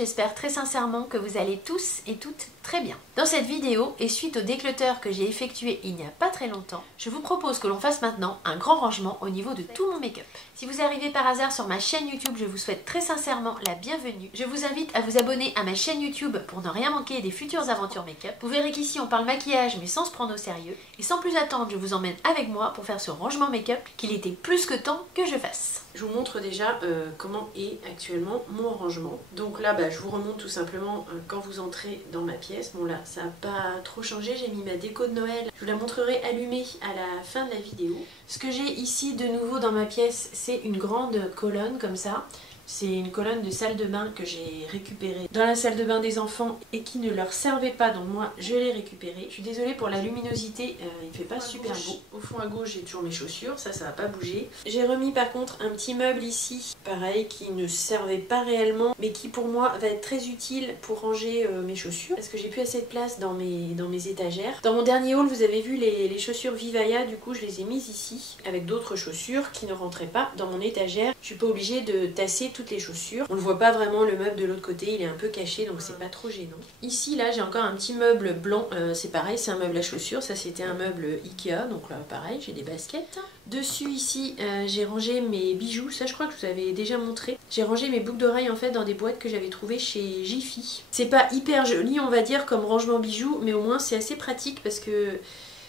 j'espère très sincèrement que vous allez tous et toutes très bien. Dans cette vidéo, et suite au déclutter que j'ai effectué il n'y a pas très longtemps, je vous propose que l'on fasse maintenant un grand rangement au niveau de tout mon make-up. Si vous arrivez par hasard sur ma chaîne YouTube, je vous souhaite très sincèrement la bienvenue. Je vous invite à vous abonner à ma chaîne YouTube pour ne rien manquer des futures aventures make-up. Vous verrez qu'ici on parle maquillage mais sans se prendre au sérieux. Et sans plus attendre, je vous emmène avec moi pour faire ce rangement make-up qu'il était plus que temps que je fasse. Je vous montre déjà comment est actuellement mon rangement. Donc là, je vous remonte tout simplement quand vous entrez dans ma pièce. Bon là, ça n'a pas trop changé, j'ai mis ma déco de Noël. Je vous la montrerai allumée à la fin de la vidéo. Ce que j'ai ici de nouveau dans ma pièce, c'est une grande colonne comme ça. C'est une colonne de salle de bain que j'ai récupérée dans la salle de bain des enfants et qui ne leur servait pas, donc moi je l'ai récupérée. Je suis désolée pour la luminosité, il ne fait pas super beau. Au fond à gauche j'ai toujours mes chaussures, ça va pas bouger. J'ai remis par contre un petit meuble ici, pareil, qui ne servait pas réellement, mais qui pour moi va être très utile pour ranger mes chaussures, parce que j'ai plus assez de place dans mes étagères. Dans mon dernier haul vous avez vu les chaussures Vivaya, du coup je les ai mises ici, avec d'autres chaussures qui ne rentraient pas dans mon étagère. Je suis pas obligée de tasser toutes les chaussures. On ne voit pas vraiment le meuble de l'autre côté, il est un peu caché donc c'est pas trop gênant. Ici là j'ai encore un petit meuble blanc, c'est pareil, c'est un meuble à chaussures, ça c'était un meuble Ikea, donc là pareil j'ai des baskets. Dessus ici j'ai rangé mes bijoux, ça je crois que je vous avais déjà montré. J'ai rangé mes boucles d'oreilles en fait dans des boîtes que j'avais trouvées chez Jiffy. C'est pas hyper joli on va dire comme rangement bijoux, mais au moins c'est assez pratique parce que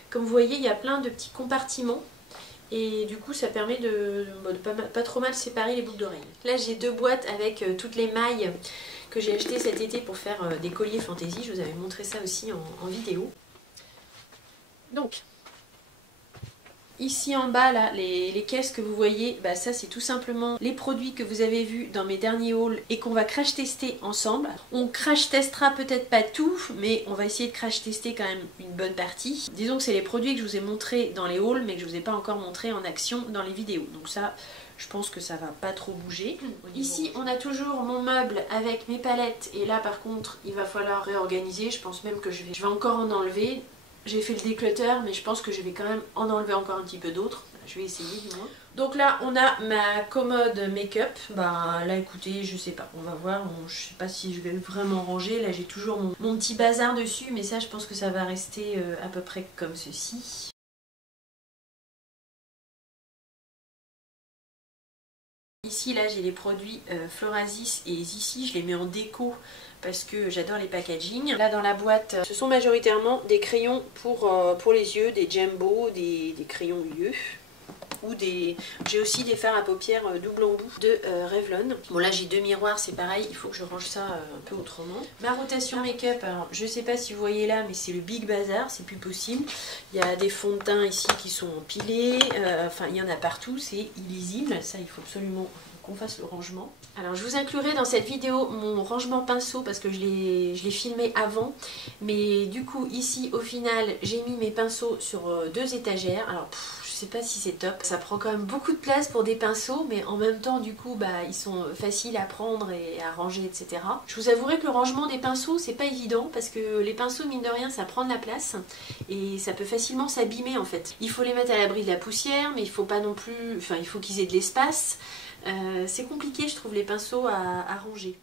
comme vous voyez il y a plein de petits compartiments. Et du coup ça permet de pas trop mal séparer les boucles d'oreilles. Là j'ai deux boîtes avec toutes les mailles que j'ai achetées cet été pour faire des colliers fantaisie. Je vous avais montré ça aussi en vidéo. Donc ici en bas là, les caisses que vous voyez, ça c'est tout simplement les produits que vous avez vus dans mes derniers hauls et qu'on va crash tester ensemble. On crash testera peut-être pas tout, mais on va essayer de crash tester quand même une bonne partie. Disons que c'est les produits que je vous ai montrés dans les hauls mais que je vous ai pas encore montré en action dans les vidéos. Donc ça, je pense que ça va pas trop bouger. Ici on a toujours mon meuble avec mes palettes et là par contre il va falloir réorganiser. Je pense même que je vais encore en enlever. J'ai fait le déclutter mais je pense que je vais quand même en enlever encore un petit peu d'autres. Je vais essayer du moins. Donc là on a ma commode make-up. Là écoutez je sais pas, on va voir. Je sais pas si je vais vraiment ranger. Là j'ai toujours mon petit bazar dessus mais ça je pense que ça va rester à peu près comme ceci. Ici là j'ai les produits Florasis et Zissi, je les mets en déco parce que j'adore les packaging. Là dans la boîte, ce sont majoritairement des crayons pour les yeux, des Jumbo, des crayons yeux. Ou j'ai aussi des fards à paupières double embout de Revlon. Bon là j'ai deux miroirs, c'est pareil, il faut que je range ça un peu autrement. Ma rotation make-up, alors je sais pas si vous voyez là mais c'est le Big Bazar, c'est plus possible. Il y a des fonds de teint ici qui sont empilés, enfin il y en a partout, c'est illisible, ça il faut absolument qu'on fasse le rangement. Alors je vous inclurai dans cette vidéo mon rangement pinceau parce que je l'ai filmé avant, mais du coup ici au final j'ai mis mes pinceaux sur deux étagères. Alors je sais pas si c'est top, ça prend quand même beaucoup de place pour des pinceaux mais en même temps du coup ils sont faciles à prendre et à ranger etc. Je vous avouerai que le rangement des pinceaux c'est pas évident parce que les pinceaux mine de rien ça prend de la place et ça peut facilement s'abîmer en fait. Il faut les mettre à l'abri de la poussière mais il faut pas non plus, enfin il faut qu'ils aient de l'espace. C'est compliqué je trouve les pinceaux à ranger.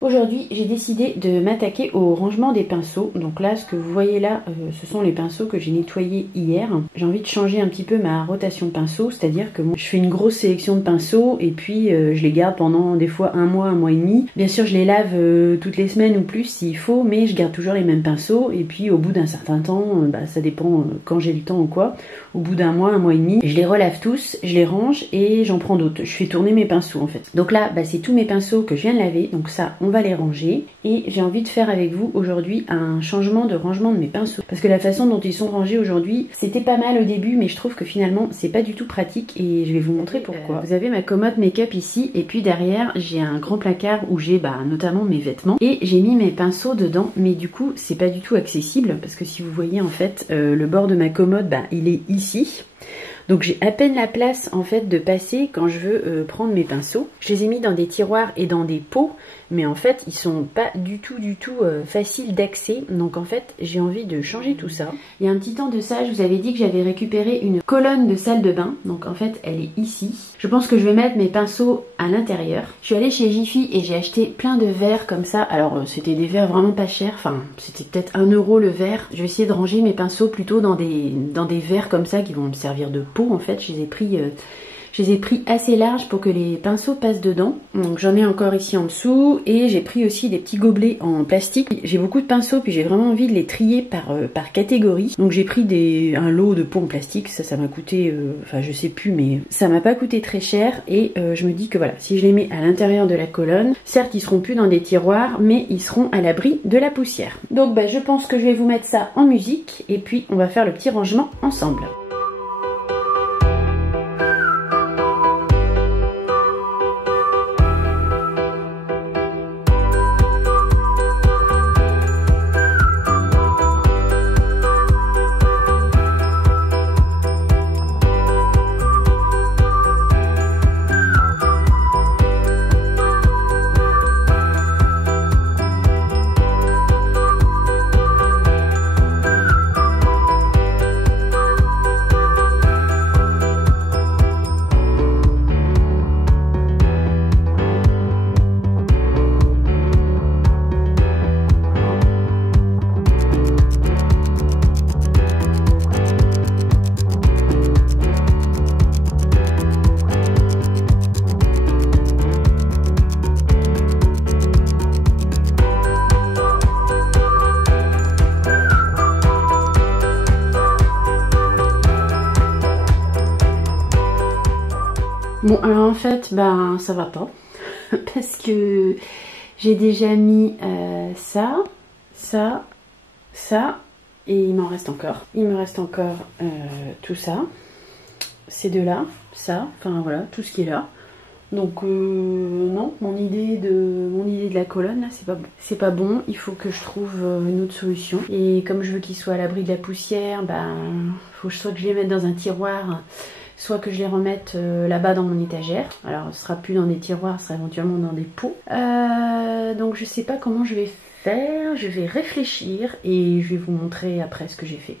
Aujourd'hui, j'ai décidé de m'attaquer au rangement des pinceaux. Donc là, ce que vous voyez là, ce sont les pinceaux que j'ai nettoyés hier. J'ai envie de changer un petit peu ma rotation pinceau, c'est-à-dire que je fais une grosse sélection de pinceaux et puis je les garde pendant des fois un mois et demi. Bien sûr, je les lave toutes les semaines ou plus s'il faut, mais je garde toujours les mêmes pinceaux et puis au bout d'un certain temps, ça dépend quand j'ai le temps ou quoi, au bout d'un mois et demi, je les relave tous, je les range et j'en prends d'autres. Je fais tourner mes pinceaux en fait. Donc là, c'est tous mes pinceaux que je viens de laver, donc ça, on va les ranger et j'ai envie de faire avec vous aujourd'hui un changement de rangement de mes pinceaux parce que la façon dont ils sont rangés aujourd'hui c'était pas mal au début mais je trouve que finalement c'est pas du tout pratique et je vais vous montrer pourquoi. Vous avez ma commode make-up ici et puis derrière j'ai un grand placard où j'ai notamment mes vêtements et j'ai mis mes pinceaux dedans mais du coup c'est pas du tout accessible parce que si vous voyez en fait le bord de ma commode il est ici. Donc j'ai à peine la place en fait de passer quand je veux prendre mes pinceaux. Je les ai mis dans des tiroirs et dans des pots, mais en fait ils sont pas du tout faciles d'accès. Donc en fait j'ai envie de changer tout ça. Il y a un petit temps de ça, je vous avais dit que j'avais récupéré une colonne de salle de bain. Donc en fait elle est ici. Je pense que je vais mettre mes pinceaux à l'intérieur. Je suis allée chez Jiffy et j'ai acheté plein de verres comme ça. Alors c'était des verres vraiment pas chers, enfin c'était peut-être 1 € le verre. Je vais essayer de ranger mes pinceaux plutôt dans des verres comme ça qui vont me servir de pot en fait. Je les ai pris assez larges pour que les pinceaux passent dedans. Donc j'en ai encore ici en dessous et j'ai pris aussi des petits gobelets en plastique. J'ai beaucoup de pinceaux puis j'ai vraiment envie de les trier par catégorie. Donc j'ai pris un lot de pots en plastique. Ça m'a coûté, enfin je sais plus, mais ça m'a pas coûté très cher. Et je me dis que voilà, si je les mets à l'intérieur de la colonne, certes ils seront plus dans des tiroirs, mais ils seront à l'abri de la poussière. Donc bah, je pense que je vais vous mettre ça en musique et puis on va faire le petit rangement ensemble. Bon alors en fait ben ça va pas parce que j'ai déjà mis ça et il m'en reste encore. Il me reste encore tout ça, ces deux là, ça, enfin voilà tout ce qui est là. Donc non, mon idée de la colonne là c'est pas bon, il faut que je trouve une autre solution. Et comme je veux qu'il soit à l'abri de la poussière, ben faut soit que je les mette dans un tiroir, soit que je les remette là-bas dans mon étagère. Alors ce sera plus dans des tiroirs, ce sera éventuellement dans des pots. Donc je sais pas comment je vais faire, je vais réfléchir et je vais vous montrer après ce que j'ai fait.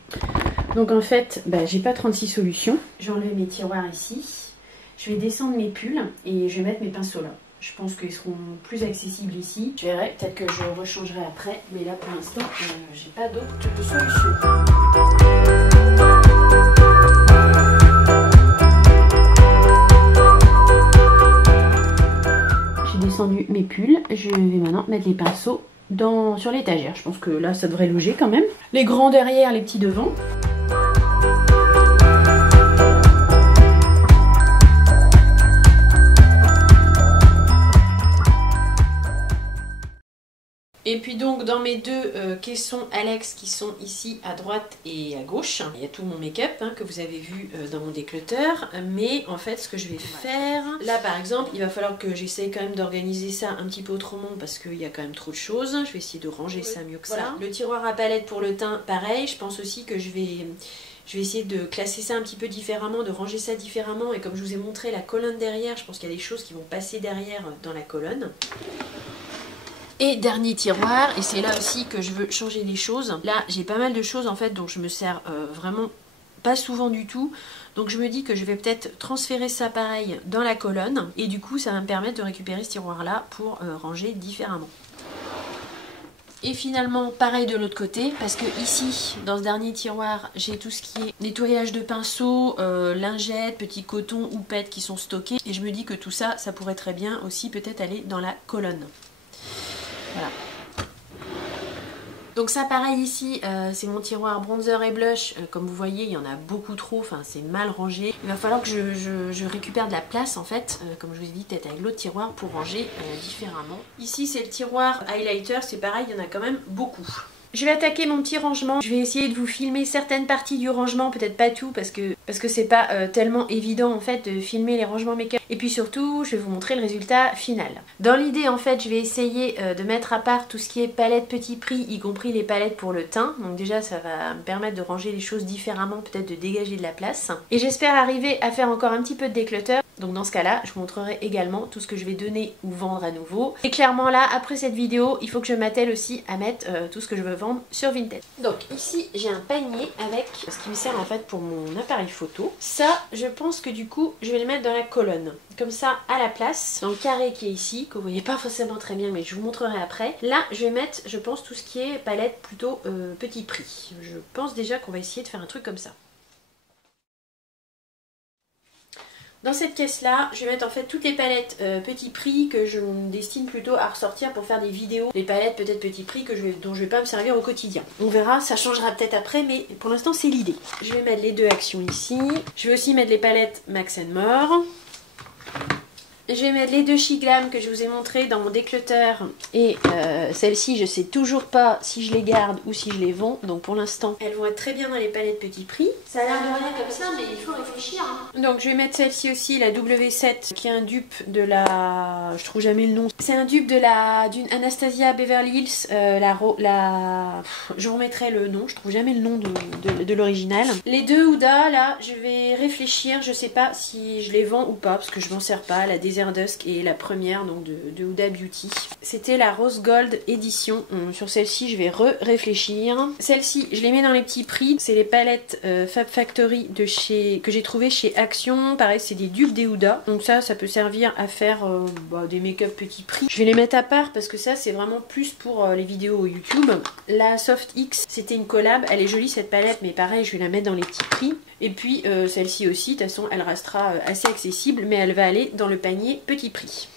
Donc en fait, bah, j'ai pas 36 solutions. J'ai enlevé mes tiroirs ici, je vais descendre mes pulls et je vais mettre mes pinceaux là. Je pense qu'ils seront plus accessibles ici. Je verrai, peut-être que je rechangerai après, mais là pour l'instant, j'ai pas d'autre solution. Descendu mes pulls, je vais maintenant mettre les pinceaux sur l'étagère. Je pense que là ça devrait loger quand même. Les grands derrière, les petits devant. Et puis donc dans mes deux caissons Alex qui sont ici à droite et à gauche, il y a tout mon make-up que vous avez vu dans mon décluteur. Mais en fait ce que je vais faire, là par exemple il va falloir que j'essaye quand même d'organiser ça un petit peu autrement parce qu'il y a quand même trop de choses. Je vais essayer de ranger ça mieux que ça. Le tiroir à palette pour le teint pareil, je pense aussi que je vais essayer de classer ça un petit peu différemment, de ranger ça différemment. Et comme je vous ai montré la colonne derrière, je pense qu'il y a des choses qui vont passer derrière dans la colonne. Et dernier tiroir, et c'est là aussi que je veux changer des choses. Là j'ai pas mal de choses en fait dont je me sers vraiment pas souvent du tout. Donc je me dis que je vais peut-être transférer ça pareil dans la colonne. Et du coup ça va me permettre de récupérer ce tiroir là pour ranger différemment. Et finalement pareil de l'autre côté, parce que ici dans ce dernier tiroir j'ai tout ce qui est nettoyage de pinceaux, lingettes, petits cotons, houppettes qui sont stockés. Et je me dis que tout ça, ça pourrait très bien aussi peut-être aller dans la colonne. Voilà. Donc ça pareil ici, c'est mon tiroir bronzer et blush. Comme vous voyez il y en a beaucoup trop, enfin c'est mal rangé. Il va falloir que je récupère de la place en fait, comme je vous ai dit, peut-être avec l'autre tiroir pour ranger différemment. Ici c'est le tiroir highlighter, c'est pareil, il y en a quand même beaucoup. Je vais attaquer mon petit rangement. Je vais essayer de vous filmer certaines parties du rangement, peut-être pas tout parce que c'est pas tellement évident en fait de filmer les rangements make-up. Et puis surtout, je vais vous montrer le résultat final. Dans l'idée en fait, je vais essayer de mettre à part tout ce qui est palette petit prix, y compris les palettes pour le teint. Donc déjà ça va me permettre de ranger les choses différemment, peut-être de dégager de la place. Et j'espère arriver à faire encore un petit peu de déclutter. Donc dans ce cas-là, je vous montrerai également tout ce que je vais donner ou vendre à nouveau. Et clairement là, après cette vidéo, il faut que je m'attelle aussi à mettre tout ce que je veux vendre sur Vinted. Donc ici, j'ai un panier avec ce qui me sert en fait pour mon appareil photo. Ça, je pense que du coup, je vais le mettre dans la colonne. Comme ça, à la place, dans le carré qui est ici, que vous voyez pas forcément très bien, mais je vous montrerai après. Là, je vais mettre, je pense, tout ce qui est palette plutôt petit prix. Je pense déjà qu'on va essayer de faire un truc comme ça. Dans cette caisse-là, je vais mettre en fait toutes les palettes petit prix que je me destine plutôt à ressortir pour faire des vidéos. Les palettes peut-être petit prix dont je vais pas me servir au quotidien. On verra, ça changera peut-être après, mais pour l'instant c'est l'idée. Je vais mettre les deux actions ici. Je vais aussi mettre les palettes Max & More. Je vais mettre les deux She Glam que je vous ai montré dans mon déclutter. Et celles-ci, je sais toujours pas si je les garde ou si je les vends. Donc pour l'instant, elles vont être très bien dans les palettes petit prix. Ça a l'air de rien comme ça, mais il faut réfléchir. Hein. Donc je vais mettre celle-ci aussi, la W7, qui est un dupe de la... Je trouve jamais le nom. C'est un dupe d'une Anastasia Beverly Hills. Je vous remettrai le nom. Je trouve jamais le nom de l'original. Les deux Huda, là, je vais réfléchir. Je sais pas si je les vends ou pas, parce que je m'en sers pas. La Desert Dusk et la première donc de Huda Beauty. C'était la Rose Gold édition. Sur celle-ci, je vais réfléchir. Celle-ci, je les mets dans les petits prix. C'est les palettes Fab Factory que j'ai trouvé chez Action. Pareil, c'est des dupes des Huda. Donc ça peut servir à faire des make-up petits prix. Je vais les mettre à part parce que ça, c'est vraiment plus pour les vidéos YouTube. La Soft X, c'était une collab. Elle est jolie cette palette, mais pareil, je vais la mettre dans les petits prix. Et puis celle-ci aussi, de toute façon, elle restera assez accessible, mais elle va aller dans le panier petit prix.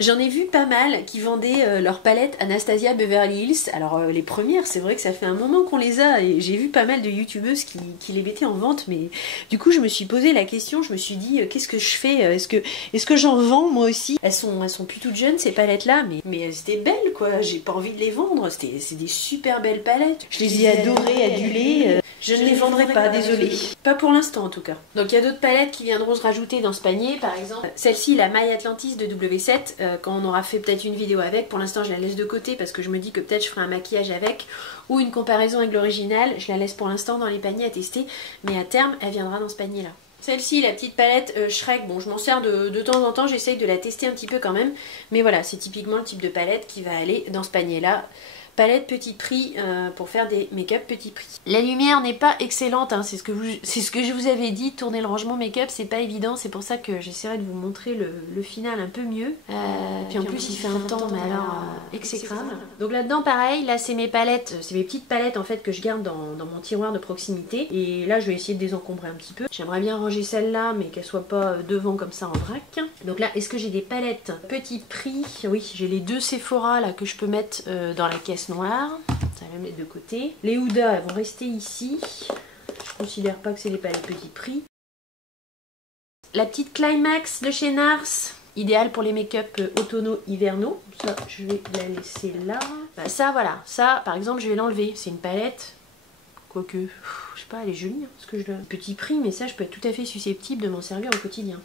J'en ai vu pas mal qui vendaient leurs palettes Anastasia Beverly Hills. Alors les premières, c'est vrai que ça fait un moment qu'on les a et j'ai vu pas mal de youtubeuses qui les mettaient en vente, mais du coup je me suis posé la question, je me suis dit qu'est-ce que je fais, est-ce que j'en vends moi aussi? Elles sont plus toutes jeunes ces palettes là, mais elles étaient belles quoi, j'ai pas envie de les vendre, c'est des super belles palettes, je les ai adorées, adulées. Je ne les vendrai pas, désolée. Pas pour l'instant en tout cas. Donc il y a d'autres palettes qui viendront se rajouter dans ce panier, par exemple celle-ci, la My Atlantis de W7, quand on aura fait peut-être une vidéo avec. Pour l'instant je la laisse de côté parce que je me dis que peut-être je ferai un maquillage avec ou une comparaison avec l'original. Je la laisse pour l'instant dans les paniers à tester, mais à terme elle viendra dans ce panier là. Celle-ci, la petite palette Shrek, bon je m'en sers de temps en temps, j'essaye de la tester un petit peu quand même, mais voilà, c'est typiquement le type de palette qui va aller dans ce panier là. Palette petit prix pour faire des make-up petit prix. La lumière n'est pas excellente, hein, c'est ce que je vous avais dit, tourner le rangement make-up c'est pas évident, c'est pour ça que j'essaierai de vous montrer le final un peu mieux. Puis en plus il fait un temps mais alors exécrable. Donc là-dedans pareil, là c'est mes palettes, c'est mes petites palettes en fait que je garde dans mon tiroir de proximité. Et là je vais essayer de désencombrer un petit peu. J'aimerais bien ranger celle-là mais qu'elle soit pas devant comme ça en vrac. Donc là est-ce que j'ai des palettes petit prix? Oui, j'ai les deux Sephora là que je peux mettre dans la caisse noire, ça va mettre de côté. Les Huda elles vont rester ici. Je considère pas que c'est les palettes petit prix. La petite Climax de chez Nars, idéal pour les make-up automnaux hivernaux. Ça je vais la laisser là. Bah, ça voilà, ça par exemple je vais l'enlever. C'est une palette, quoique je sais pas, elle est jolie hein, parce que je le... Petit prix, mais ça je peux être tout à fait susceptible de m'en servir au quotidien.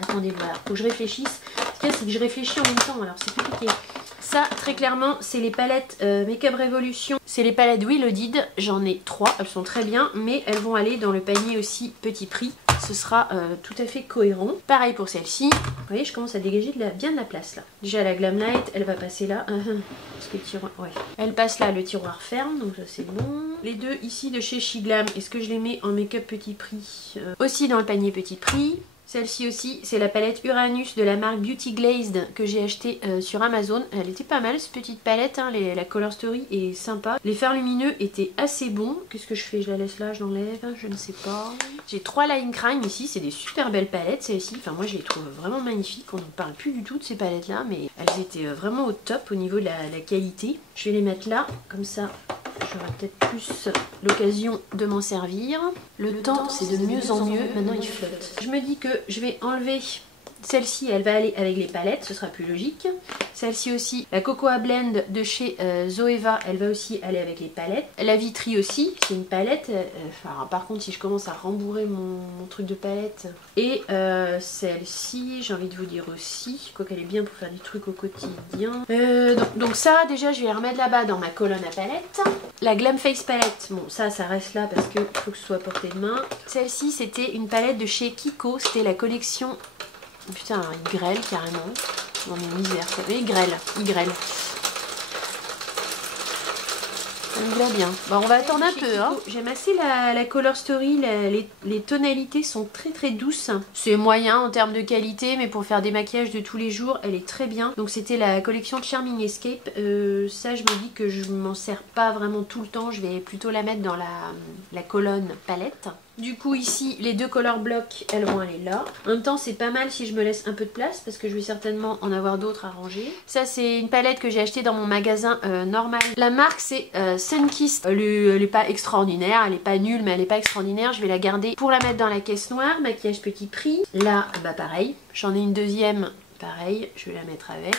Attendez, voilà, faut que je réfléchisse. Ce qu'il y a, c'est que je réfléchis en même temps, alors c'est compliqué. Ça, très clairement, c'est les palettes Make-up Revolution. C'est les palettes Willow-Did. J'en ai 3, elles sont très bien, mais elles vont aller dans le panier aussi petit prix. Ce sera tout à fait cohérent. Pareil pour celle-ci. Vous voyez, je commence à dégager bien de la place là. Déjà la Glamlight, elle va passer là. Parce que le tiroir, ouais. Elle passe là, le tiroir ferme, donc ça c'est bon. Les deux ici de chez She Glam, est-ce que je les mets en make-up petit prix? Aussi dans le panier petit prix. Celle-ci aussi, c'est la palette Uranus de la marque Beauty Glazed que j'ai acheté sur Amazon. Elle était pas mal cette petite palette, hein. La Color Story est sympa. Les fards lumineux étaient assez bons. Qu'est-ce que je fais? Je la laisse là, je l'enlève, je ne sais pas. J'ai 3 Line Crime ici, c'est des super belles palettes celles-ci. Enfin moi je les trouve vraiment magnifiques. On n'en parle plus du tout de ces palettes là, mais elles étaient vraiment au top au niveau de la qualité. Je vais les mettre là, comme ça. J'aurai peut-être plus l'occasion de m'en servir. Le temps, c'est de mieux en mieux. Maintenant, il flotte. Je me dis que je vais enlever Celle-ci, elle va aller avec les palettes, ce sera plus logique. Celle-ci aussi, la Cocoa Blend de chez Zoeva, elle va aussi aller avec les palettes. La Vitry aussi, c'est une palette. Enfin, par contre, si je commence à rembourrer mon truc de palette. Et celle-ci, j'ai envie de vous dire aussi, quoi qu'elle est bien pour faire des trucs au quotidien. Donc ça, déjà, je vais la remettre là-bas dans ma colonne à palettes. La Glam Face Palette, bon, ça reste là parce qu'il faut que ce soit à portée de main. Celle-ci, c'était une palette de chez Kiko, c'était la collection... Putain, il grêle carrément. Non mais misère, quoi. Mais il grêle. Ça me va bien. Bon, on va attendre un peu. Hein. J'aime assez la Color Story. Les tonalités sont très très douces. C'est moyen en termes de qualité, mais pour faire des maquillages de tous les jours, elle est très bien. Donc c'était la collection Charming Escape. Ça, je me dis que je m'en sers pas vraiment tout le temps. Je vais plutôt la mettre dans la colonne palette. Du coup ici les deux color blocks elles vont aller là. En même temps c'est pas mal si je me laisse un peu de place parce que je vais certainement en avoir d'autres à ranger. Ça c'est une palette que j'ai achetée dans mon magasin normal. La marque c'est Sunkiss. Elle est pas extraordinaire, elle est pas nulle mais elle est pas extraordinaire. Je vais la garder pour la mettre dans la caisse noire. Maquillage petit prix. Là bah pareil, j'en ai une deuxième. Pareil, je vais la mettre avec.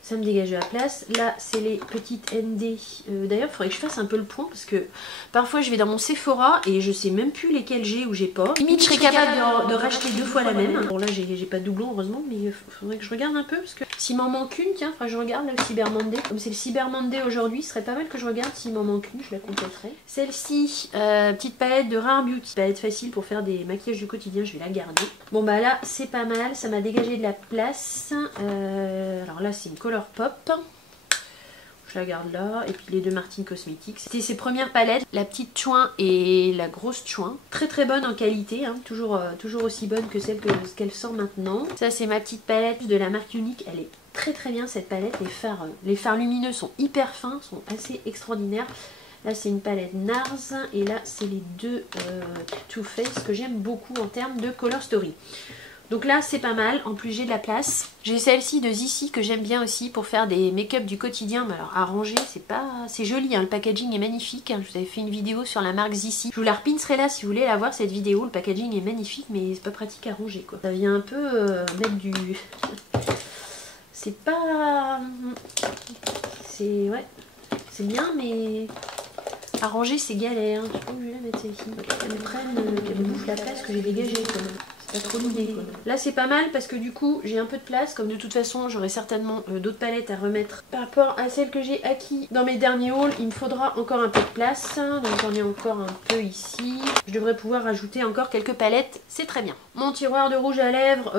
Ça me dégage de la place. Là, c'est les petites ND. D'ailleurs, il faudrait que je fasse un peu le point parce que parfois, je vais dans mon Sephora et je sais même plus lesquelles j'ai ou j'ai pas. Limite, je serais capable de racheter 2 fois la même. Bon, là, j'ai pas de doublon, heureusement, mais il faudrait que je regarde un peu parce que s'il m'en manque une, tiens, je regarde là, le Cyber Monday. Comme c'est le Cyber Monday aujourd'hui, ce serait pas mal que je regarde s'il m'en manque une, je la compléterai. Celle-ci, petite palette de Rare Beauty. Palette facile pour faire des maquillages du quotidien, je vais la garder. Bon, bah là, c'est pas mal, ça m'a dégagé de la place. Alors là c'est une Color Pop, je la garde là, et puis les deux Martine Cosmetics. C'était ses premières palettes, la petite Chouin et la grosse Chouin. Très très bonne en qualité, hein. toujours aussi bonne que celle qu'elle sort maintenant. Ça c'est ma petite palette de la marque Unique, elle est très très bien cette palette. Les fards lumineux sont hyper fins, sont assez extraordinaires. Là c'est une palette NARS et là c'est les deux Too Faced que j'aime beaucoup en termes de Color Story. Donc là c'est pas mal, en plus j'ai de la place. J'ai celle-ci de Zissi que j'aime bien aussi pour faire des make-up du quotidien. Mais alors à ranger c'est joli, hein. Le packaging est magnifique. Je vous avais fait une vidéo sur la marque Zissi. Je vous la repincerai là si vous voulez la voir cette vidéo. Le packaging est magnifique mais c'est pas pratique à ranger quoi. Ça vient un peu mettre du... C'est pas... C'est... Ouais. C'est bien mais... À ranger c'est galère. Je pense que je vais la mettre celle-ci. Elle me bouffe la place que j'ai dégagée quoi. Pas trop l'idée quoi. Là c'est pas mal parce que du coup j'ai un peu de place, comme de toute façon j'aurai certainement d'autres palettes à remettre par rapport à celles que j'ai acquis dans mes derniers hauls. Il me faudra encore un peu de place, donc j'en ai encore un peu ici. Je devrais pouvoir rajouter encore quelques palettes, c'est très bien. Mon tiroir de rouge à lèvres,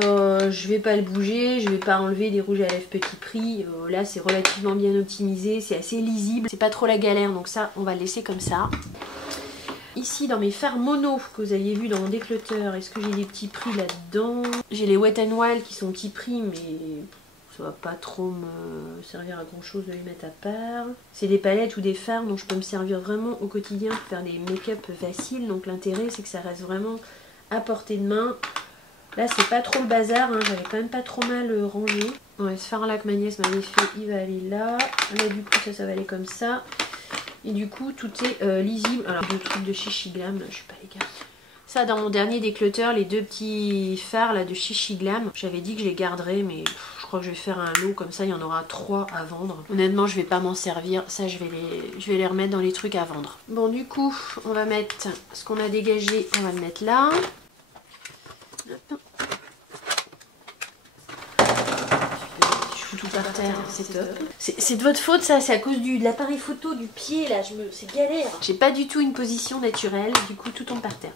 je vais pas le bouger, je vais pas enlever des rouges à lèvres petit prix. Là c'est relativement bien optimisé, c'est assez lisible, c'est pas trop la galère, donc ça on va le laisser comme ça. Ici dans mes fards mono que vous aviez vu dans mon déclutter, est-ce que j'ai des petits prix là-dedans? J'ai les Wet n Wild qui sont petits prix mais ça va pas trop me servir à grand chose de les mettre à part. C'est des palettes ou des fards dont je peux me servir vraiment au quotidien pour faire des make-up faciles. Donc l'intérêt c'est que ça reste vraiment à portée de main. Là c'est pas trop le bazar, hein. J'avais quand même pas trop mal rangé. Ouais, ce fard là que ma nièce m'avait fait, il va aller là. Là du coup ça va aller comme ça. Et du coup tout est lisible. Alors le truc de Chichi Glam, je sais pas les gars. Ça dans mon dernier déclutter, les deux petits fards là de Chichi Glam. J'avais dit que je les garderais mais je crois que je vais faire un lot comme ça, il y en aura 3 à vendre. Honnêtement je vais pas m'en servir, ça je vais les remettre dans les trucs à vendre. Bon du coup on va mettre ce qu'on a dégagé, on va le mettre là. Hop. Tout par terre, c'est top. C'est de votre faute ça, c'est à cause de l'appareil photo, du pied là, c'est galère. J'ai pas du tout une position naturelle, du coup tout tombe par terre.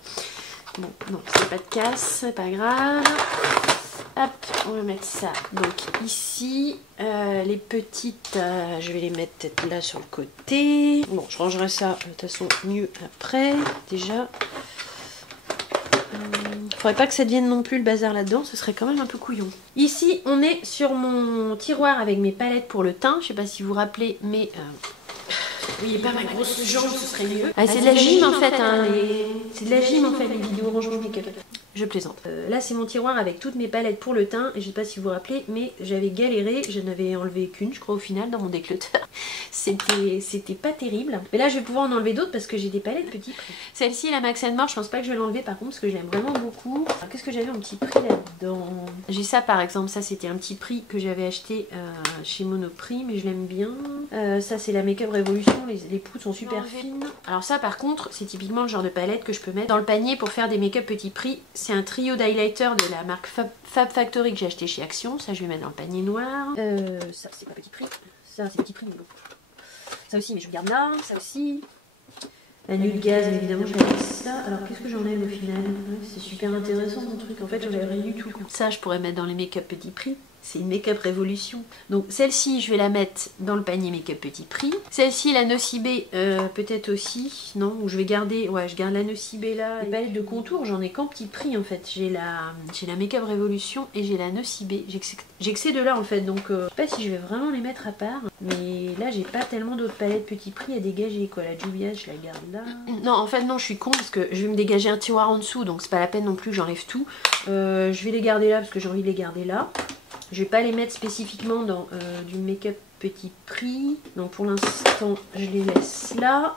Bon, non, c'est pas de casse, c'est pas grave. Hop, on va mettre ça. Donc ici, les petites, je vais les mettre peut-être là sur le côté. Bon, je rangerai ça de toute façon mieux après, déjà. Faudrait pas que ça devienne non plus le bazar là-dedans, ce serait quand même un peu couillon. Ici, on est sur mon tiroir avec mes palettes pour le teint. Je sais pas si vous vous rappelez, mais... Oui, pas ma grosse jambe, ce serait mieux. Ah, c'est de la gym en fait, hein, c'est de la gym en fait, les vidéos rangement make-up. Je plaisante. Là c'est mon tiroir avec toutes mes palettes pour le teint et je sais pas si vous vous rappelez mais j'avais galéré, je n'avais enlevé qu'une je crois au final dans mon décluteur. C'était pas terrible. Mais là je vais pouvoir en enlever d'autres parce que j'ai des palettes petit prix. Celle-ci la Max & More je pense pas que je vais l'enlever par contre parce que je l'aime vraiment beaucoup. Qu'est-ce que j'avais en petit prix là-dedans? J'ai ça par exemple, ça c'était un petit prix que j'avais acheté chez Monoprix mais je l'aime bien. Ça c'est la Make Up Revolution, les poudres sont super fines. Alors ça par contre c'est typiquement le genre de palette que je peux mettre dans le panier pour faire des make-up petit prix. C'est un trio d'highlighter de la marque Fab Factory que j'ai acheté chez Action. Ça je vais mettre dans le panier noir. Ça c'est pas petit prix. Ça c'est petit prix mais bon. Ça aussi mais je garde là. Ça aussi. La nulle gaz évidemment je vais avec ça. Alors qu'est-ce que j'enlève au final? C'est super intéressant mon truc. En fait j'enlève rien du tout. Ça je pourrais mettre dans les make-up petit prix. C'est une Make-up Révolution. Donc celle-ci, je vais la mettre dans le panier Make-up petit prix. Celle-ci, la Nocibé, peut-être aussi. Non, ou je vais garder... Ouais, je garde la Nocibé là. Les palettes de contour, j'en ai qu'en petit prix en fait. J'ai la Make-up Révolution et j'ai la Nocibé. J'ai que ces deux-là en fait. Donc je sais pas si je vais vraiment les mettre à part. Mais là, j'ai pas tellement d'autres palettes petit prix à dégager. Quoi, la Julia, je la garde là. Non, en fait, non, je suis con parce que je vais me dégager un tiroir en dessous. Donc c'est pas la peine non plus que j'enlève tout. Je vais les garder là parce que j'ai envie de les garder là. Je vais pas les mettre spécifiquement dans du make-up petit prix. Donc pour l'instant, je les laisse là.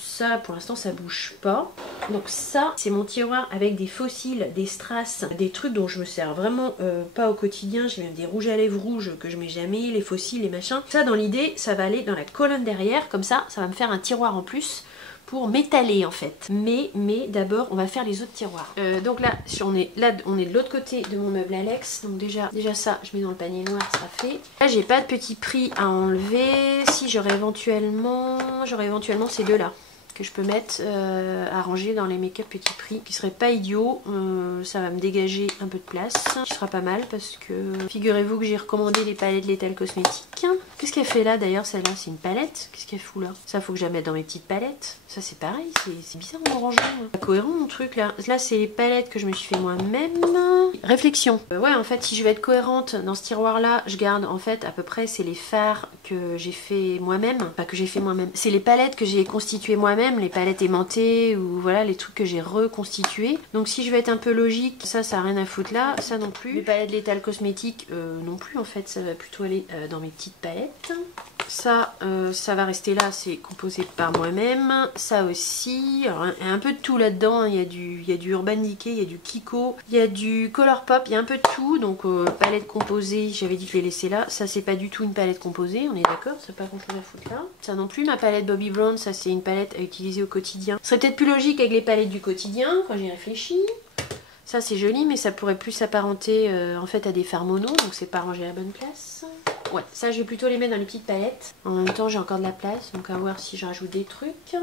Ça, pour l'instant, ça bouge pas. Donc ça, c'est mon tiroir avec des fossiles, des strass, des trucs dont je me sers vraiment pas au quotidien. J'ai même des rouges à lèvres rouges que je mets jamais, les fossiles, les machins. Ça, dans l'idée, ça va aller dans la colonne derrière. Comme ça va me faire un tiroir en plus pour m'étaler en fait. Mais d'abord on va faire les autres tiroirs. Donc là on est de l'autre côté de mon meuble Alex. Donc déjà ça je mets dans le panier noir, ça sera fait. Là j'ai pas de petit prix à enlever. Si j'aurais éventuellement ces deux là que je peux mettre à ranger dans les make-up petit prix, qui serait pas idiot. Ça va me dégager un peu de place, qui sera pas mal parce que figurez-vous que j'ai recommandé les palettes Lethal Cosmetics. Qu'est-ce qu'elle fait là d'ailleurs celle-là? C'est une palette? Qu'est-ce qu'elle fout là? Ça faut que je la mette dans mes petites palettes. Ça c'est pareil, c'est bizarre mon rangement. Pas cohérent mon truc là. Là c'est les palettes que je me suis fait moi-même. Réflexion. Ouais en fait si je vais être cohérente dans ce tiroir là, je garde en fait à peu près c'est les fards que j'ai fait moi-même. Pas que j'ai fait moi-même. C'est les palettes que j'ai constituées moi-même, les palettes aimantées ou voilà les trucs que j'ai reconstitués. Donc si je vais être un peu logique, ça a rien à foutre là, ça non plus. Les palettes Lethal Cosmetics non plus en fait, ça va plutôt aller dans mes petites palettes. Ça va rester là, c'est composé par moi-même. Ça aussi, alors, il y a un peu de tout là-dedans, il y a du Urban Decay, il y a du Kiko, il y a du Colourpop, il y a un peu de tout. Donc palette composée, j'avais dit que je les laisser là. Ça c'est pas du tout une palette composée, on est d'accord, c'est pas grand chose à foutre là. Ça non plus, ma palette Bobbi Brown, ça c'est une palette à utiliser au quotidien. Ce serait peut-être plus logique avec les palettes du quotidien quand j'y réfléchis. Ça c'est joli mais ça pourrait plus s'apparenter en fait à des fards mono, donc c'est pas rangé à la bonne place. Ouais, ça je vais plutôt les mettre dans les petites palettes. En même temps j'ai encore de la place, donc à voir si je rajoute des trucs.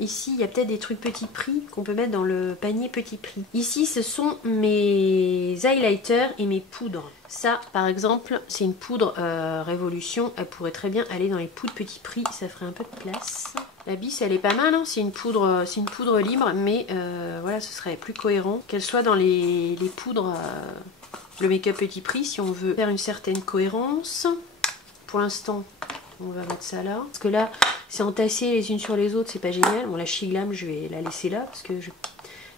Ici il y a peut-être des trucs petit prix qu'on peut mettre dans le panier petit prix. Ici ce sont mes highlighters et mes poudres. Ça par exemple c'est une poudre Révolution, elle pourrait très bien aller dans les poudres petit prix, ça ferait un peu de place. La Bis elle est pas mal, hein, c'est une poudre libre mais voilà ce serait plus cohérent qu'elle soit dans les poudres le make-up petit prix si on veut faire une certaine cohérence. Pour l'instant on va mettre ça là. Parce que là c'est entassé les unes sur les autres, c'est pas génial. Bon la Shiglam je vais la laisser là parce que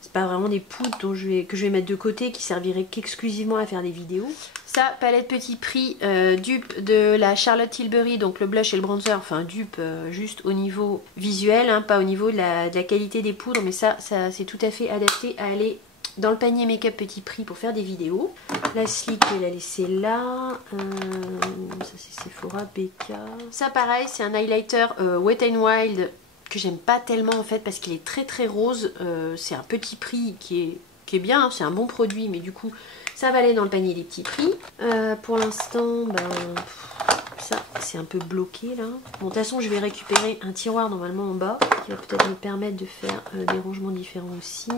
c'est pas vraiment des poudres que je vais mettre de côté qui serviraient qu'exclusivement à faire des vidéos. Ça, palette petit prix, dupe de la Charlotte Tilbury, donc le blush et le bronzer, enfin dupe juste au niveau visuel, hein, pas au niveau de la qualité des poudres, mais ça c'est tout à fait adapté à aller dans le panier make-up petit prix pour faire des vidéos. La Slick, je vais la laisser là. Ça c'est Sephora, BK. Ça pareil, c'est un highlighter Wet n Wild que j'aime pas tellement en fait parce qu'il est très très rose. C'est un petit prix qui est bien, hein, c'est un bon produit mais du coup ça va aller dans le panier des petits prix. Pour l'instant, ça c'est un peu bloqué là. Bon, de toute façon je vais récupérer un tiroir normalement en bas qui va peut-être me permettre de faire des rangements différents aussi.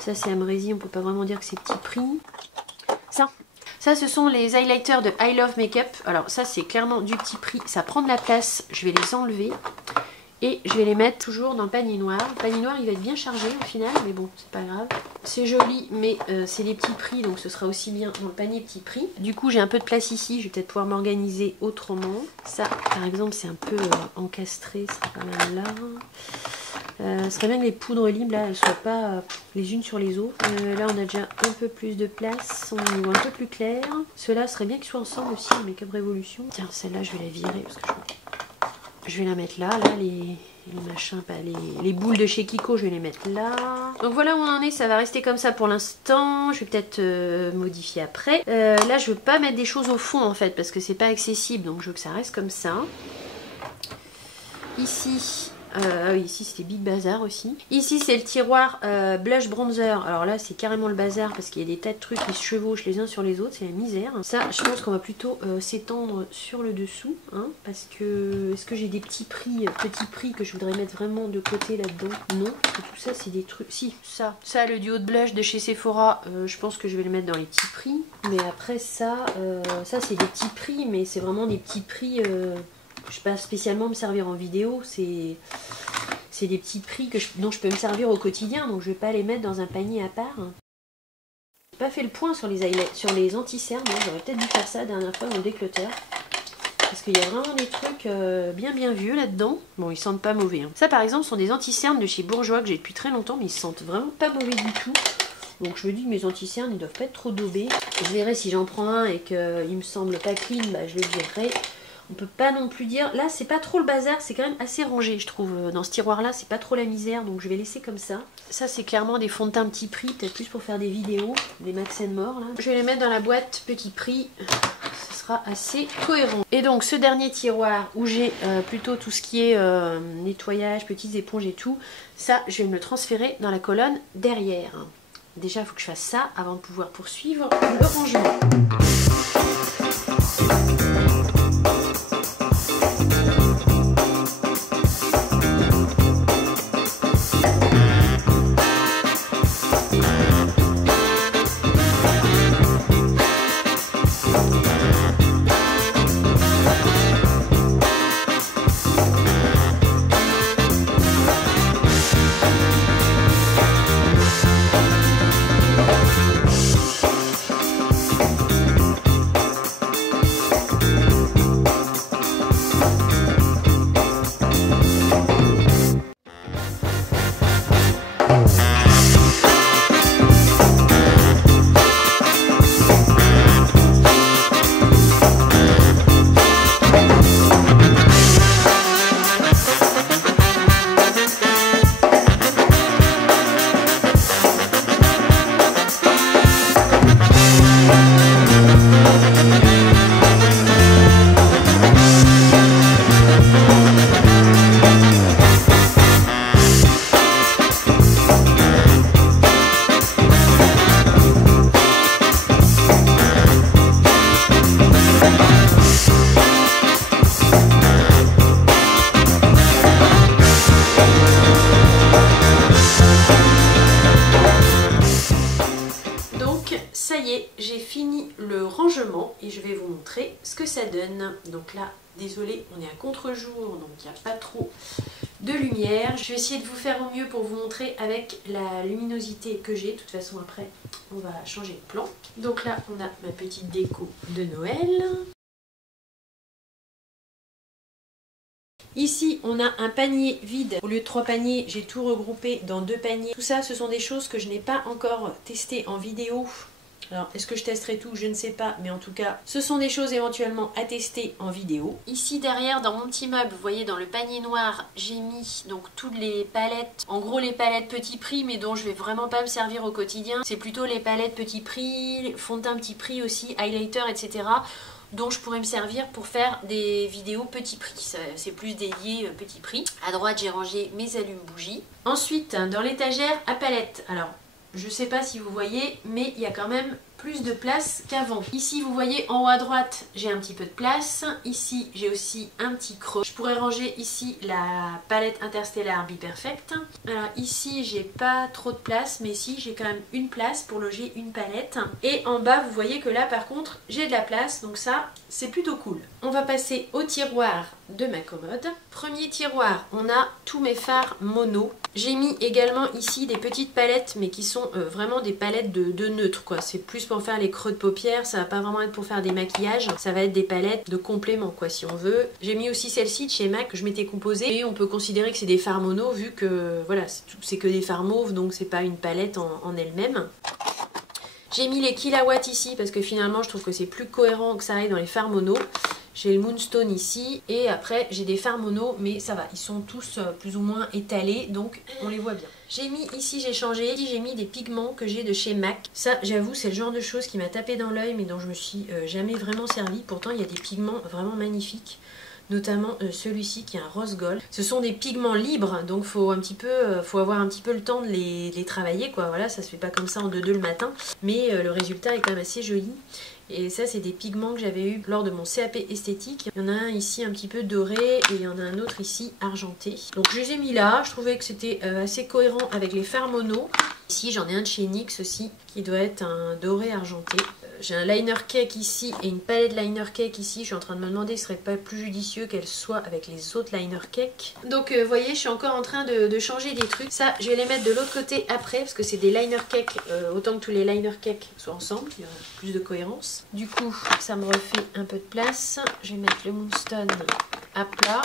Ça c'est Amrézy, on peut pas vraiment dire que c'est petit prix. Ça ce sont les highlighters de I Love Makeup. Alors ça c'est clairement du petit prix, ça prend de la place, je vais les enlever. Et je vais les mettre toujours dans le panier noir. Le panier noir il va être bien chargé au final, mais bon c'est pas grave. C'est joli mais c'est les petits prix donc ce sera aussi bien dans le panier petit prix. Du coup j'ai un peu de place ici, je vais peut-être pouvoir m'organiser autrement. Ça par exemple c'est un peu encastré, c'est pas mal là. Ce serait bien que les poudres libres là, elles soient pas les unes sur les autres. Là on a déjà un peu plus de place, on y voit un peu plus clair. Ceux-là serait bien qu'ils soient ensemble aussi, le Make-up Révolution. Tiens, celle-là je vais la virer parce que je vais la mettre là, les machins, les boules de chez Kiko, je vais les mettre là. Donc voilà où on en est, ça va rester comme ça pour l'instant. Je vais peut-être modifier après. Là je veux pas mettre des choses au fond en fait parce que c'est pas accessible, donc je veux que ça reste comme ça. Ici, ah oui, ici c'était Big Bazar aussi. Ici c'est le tiroir blush bronzer. Alors là c'est carrément le bazar parce qu'il y a des tas de trucs qui se chevauchent les uns sur les autres, c'est la misère. Ça je pense qu'on va plutôt s'étendre sur le dessous, hein, parce que est-ce que j'ai des petits prix que je voudrais mettre vraiment de côté là-dedans? Non, parce que tout ça c'est des trucs. Si, ça le duo de blush de chez Sephora, je pense que je vais le mettre dans les petits prix. Mais après ça c'est des petits prix, mais c'est vraiment des petits prix. Je ne vais pas spécialement me servir en vidéo, c'est des petits prix dont je peux me servir au quotidien, donc je ne vais pas les mettre dans un panier à part. J'ai pas fait le point sur les anti-cernes, j'aurais peut-être dû faire ça la dernière fois dans le déclutter. Parce qu'il y a vraiment des trucs bien vieux là-dedans. Bon, ils sentent pas mauvais. Hein. Ça par exemple sont des anti-cernes de chez Bourjois que j'ai depuis très longtemps, mais ils sentent vraiment pas mauvais du tout. Donc je me dis que mes anti-cernes ils doivent pas être trop daubés. Je verrai si j'en prends un et qu'il me semble pas clean, bah, je le dirai. On peut pas non plus dire, là c'est pas trop le bazar, c'est quand même assez rangé je trouve, dans ce tiroir là c'est pas trop la misère, donc je vais laisser comme ça. Ça c'est clairement des fonds de teint petit prix, peut-être plus pour faire des vidéos, des Max & More là. Je vais les mettre dans la boîte petit prix, ce sera assez cohérent. Et donc ce dernier tiroir où j'ai plutôt tout ce qui est nettoyage, petites éponges et tout, ça je vais me le transférer dans la colonne derrière. Déjà il faut que je fasse ça avant de pouvoir poursuivre le rangement. J'ai fini le rangement et je vais vous montrer ce que ça donne. Donc là, désolé, on est à contre-jour, donc il n'y a pas trop de lumière. Je vais essayer de vous faire au mieux pour vous montrer avec la luminosité que j'ai. De toute façon, après, on va changer de plan. Donc là, on a ma petite déco de Noël. Ici, on a un panier vide. Au lieu de 3 paniers, j'ai tout regroupé dans 2 paniers. Tout ça, ce sont des choses que je n'ai pas encore testées en vidéo. Alors, est-ce que je testerai tout? Je ne sais pas, mais en tout cas, ce sont des choses éventuellement à tester en vidéo. Ici, derrière, dans mon petit meuble, vous voyez, dans le panier noir, j'ai mis donc toutes les palettes. En gros, les palettes petit prix, mais dont je vais vraiment pas me servir au quotidien. C'est plutôt les palettes petit prix, fond de teint petit prix aussi, highlighter, etc. dont je pourrais me servir pour faire des vidéos petit prix. C'est plus dédié petit prix. À droite, j'ai rangé mes allumes-bougies. Ensuite, dans l'étagère à palettes. Alors, je sais pas si vous voyez, mais il y a quand même plus de place qu'avant. Ici, vous voyez, en haut à droite, j'ai un petit peu de place. Ici, j'ai aussi un petit creux. Je pourrais ranger ici la palette Interstellar Be Perfect. Alors ici, j'ai pas trop de place, mais ici, j'ai quand même une place pour loger une palette. Et en bas, vous voyez que là, par contre, j'ai de la place, donc ça, c'est plutôt cool. On va passer au tiroir de ma commode. Premier tiroir, on a tous mes fards mono. J'ai mis également ici des petites palettes, mais qui sont vraiment des palettes de neutre, quoi. C'est plus pour faire les creux de paupières, ça va pas vraiment être pour faire des maquillages, ça va être des palettes de complément quoi si on veut. J'ai mis aussi celle-ci de chez MAC que je m'étais composée et on peut considérer que c'est des fards mono vu que voilà, c'est que des fards mauves donc c'est pas une palette en elle-même. J'ai mis les kilowatts ici parce que finalement je trouve que c'est plus cohérent que ça aille dans les fards mono. J'ai le Moonstone ici et après j'ai des fards mono mais ça va, ils sont tous plus ou moins étalés donc on les voit bien. J'ai mis ici, j'ai changé, j'ai mis des pigments que j'ai de chez MAC. Ça j'avoue c'est le genre de choses qui m'a tapé dans l'œil mais dont je me suis jamais vraiment servi. Pourtant il y a des pigments vraiment magnifiques. Notamment celui-ci qui est un rose gold. Ce sont des pigments libres, donc faut avoir un petit peu le temps de les travailler quoi. Voilà, ça se fait pas comme ça en 2-2 le matin, mais le résultat est quand même assez joli. Et ça c'est des pigments que j'avais eu lors de mon CAP esthétique. Il y en a un ici un petit peu doré et il y en a un autre ici argenté. Donc je les ai mis là, je trouvais que c'était assez cohérent avec les fards mono. Ici j'en ai un de chez NYX aussi qui doit être un doré argenté. J'ai un liner cake ici et une palette liner cake ici. Je suis en train de me demander si ce serait pas plus judicieux qu'elle soit avec les autres liner cake. Donc vous voyez, je suis encore en train de changer des trucs. Ça, je vais les mettre de l'autre côté après parce que c'est des liner cake. Autant que tous les liner cake soient ensemble, il y aura plus de cohérence. Du coup, ça me refait un peu de place. Je vais mettre le Moonstone à plat.